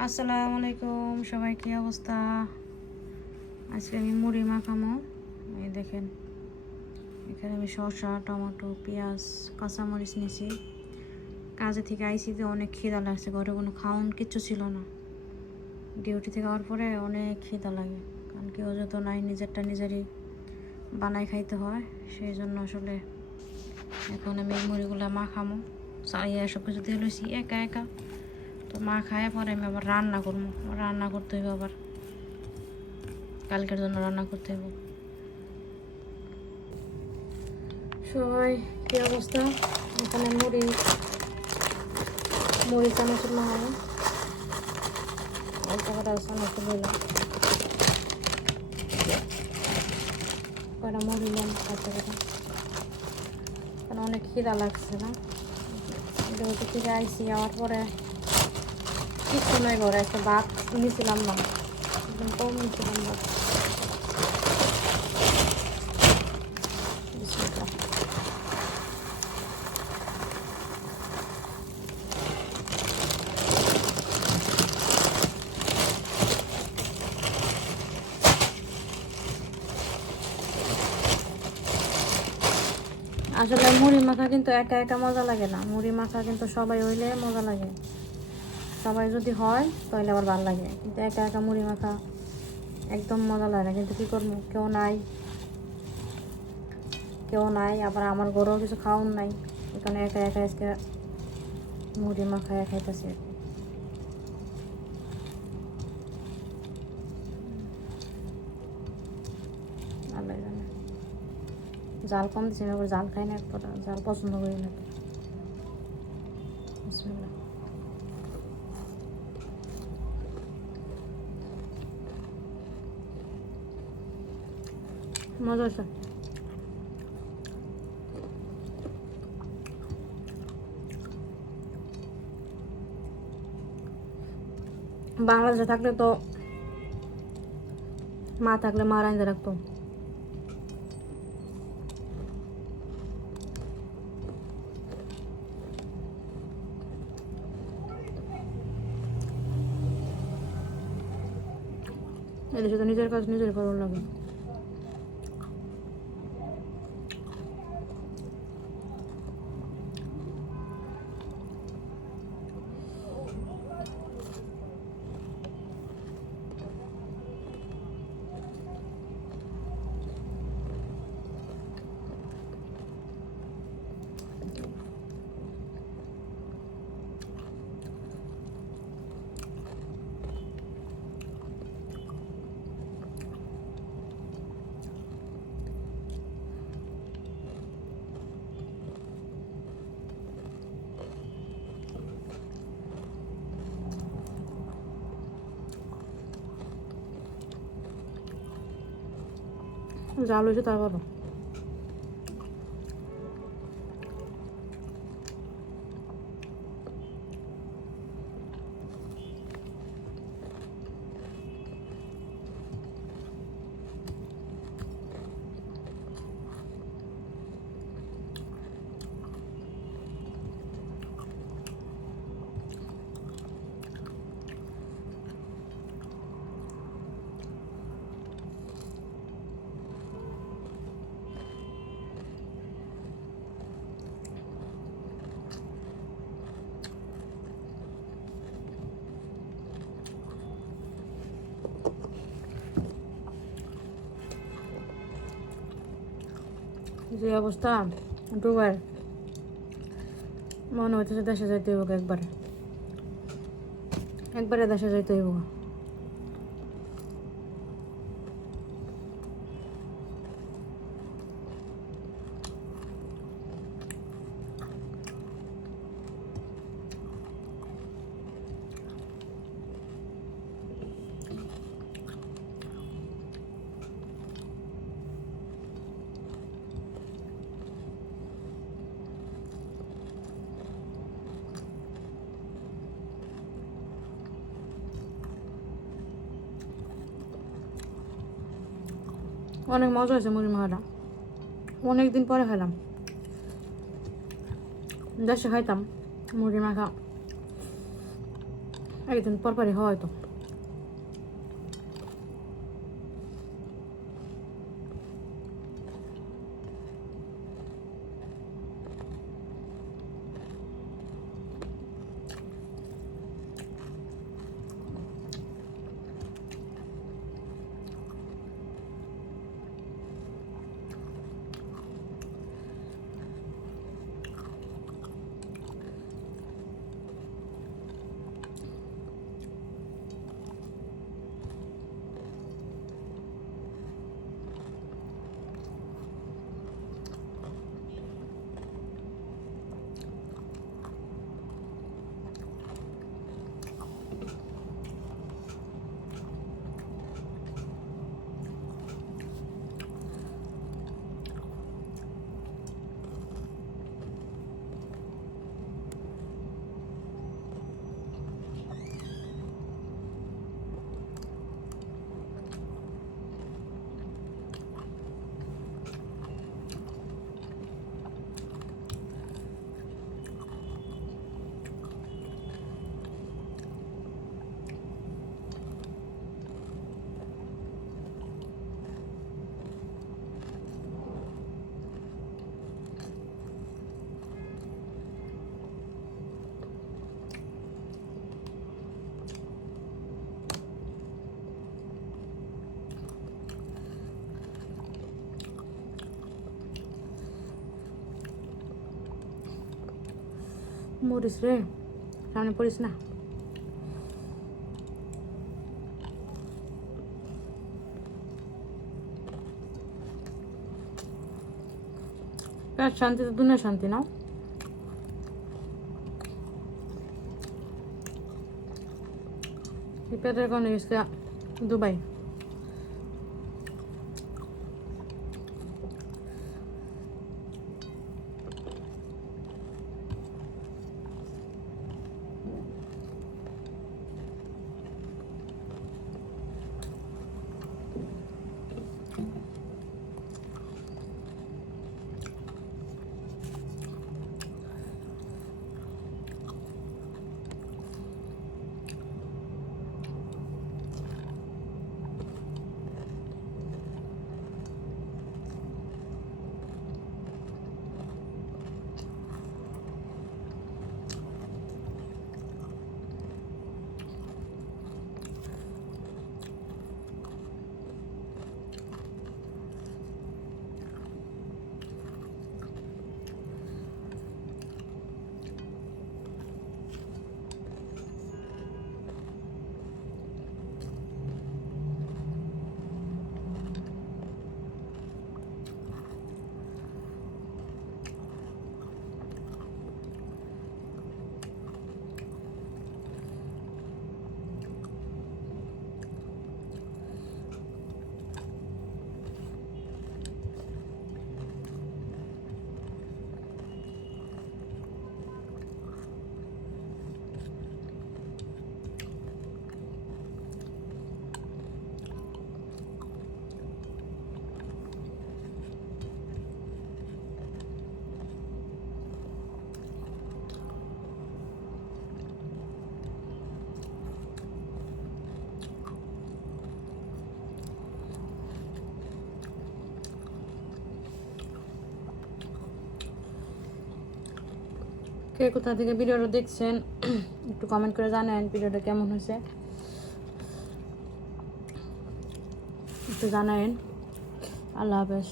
আসসালামু আলাইকুম সবাই, কি অবস্থা? আজকে আমি মুড়ি মাখামো। এই দেখেন, এখানে আমি শসা, টমেটো, পেঁয়াজ, কাঁচামরিচ নিয়েছি। কাজে থেকে আইসি যে অনেক খিদা লাগছে, ঘরে কোনো খাওয়ান কিচ্ছু ছিল না। ডিউটি থেকে আওয়ার পরে অনেক খিদা লাগে, কারণ কেউ যত নাই, নিজেরটা নিজেরই বানাই খাইতে হয়। সেই জন্য আসলে এখন আমি এই মুড়িগুলো মাখামো। সারিয়ে সব কিছু দিয়ে লইছি একা একা। তো মা খায় পরে আমি আবার রান্না করবো, রান্না করতে হইব, আবার কালকের জন্য রান্না করতে হবে। সবাই কি অবস্থা? এখানে মুড়ি চানাচুর মাখাবো। অল্প কটা চানাচুর দিলাম, কয়টা মুড়ি নিলাম কাঁচা কটা, কারণ অনেক খিদা লাগছে না। ডিউটি থেকে আইসি, আওয়ার পরে কিচ্ছু নয় ঘরে, একটা ভাত নিয়েছিলাম না, একদম কম নিয়েছিলাম ভাত। বিসমিল্লাহ। আসলে মুড়ি মাখা কিন্তু একা একা মজা লাগে না, মুড়ি মাখা কিন্তু সবাই হইলে মজা লাগে। সবাই যদি হয় তাহলে আবার ভালো লাগে, কিন্তু একা একা মুড়ি মাখা একদম মজা লাগে না। কিন্তু কী করবো, কেউ নাই, আবার আমার ঘরেও কিছু খাওয়ান নাই, এখানে একা একা আজকে মুড়ি মাখায় খাইতেছি আর কি। আল্লাহ জানে, জাল কম দিচ্ছি, আমি আবার জাল খাই না, একটা জাল পছন্দ করি না। বিসমিল্লাহ। মজা হচ্ছে। বাংলাদেশে থাকলে তো মা থাকলে মা রাঁধে রাখতো। এদেশে তো নিজের কাজ নিজের করার লাগে। জাল হয়েছে তারপরও যে অবস্থা ডুবার, মনে হইতেছে দেশে যাইতে হইব, একবারে দেশে যাইতে হইব। অনেক মজা হয়েছে মুড়ি মাখাটা, অনেকদিন পরে খেলাম। দেশে খাইতাম মুড়ি মাখা, একদিন পরপরই হয় তো। মরিস রে, সামনে পড়িস না। পেট শান্তি তো দুনিয়া শান্তি নাও। এই পেটের কারণে গেছে দুবাই। কে কোথা থেকে ভিডিওটা দেখছেন একটু কমেন্ট করে জানান ভিডিওটা কেমন হয়েছে, একটু জানাবেন। আল্লাহ হাফেজ।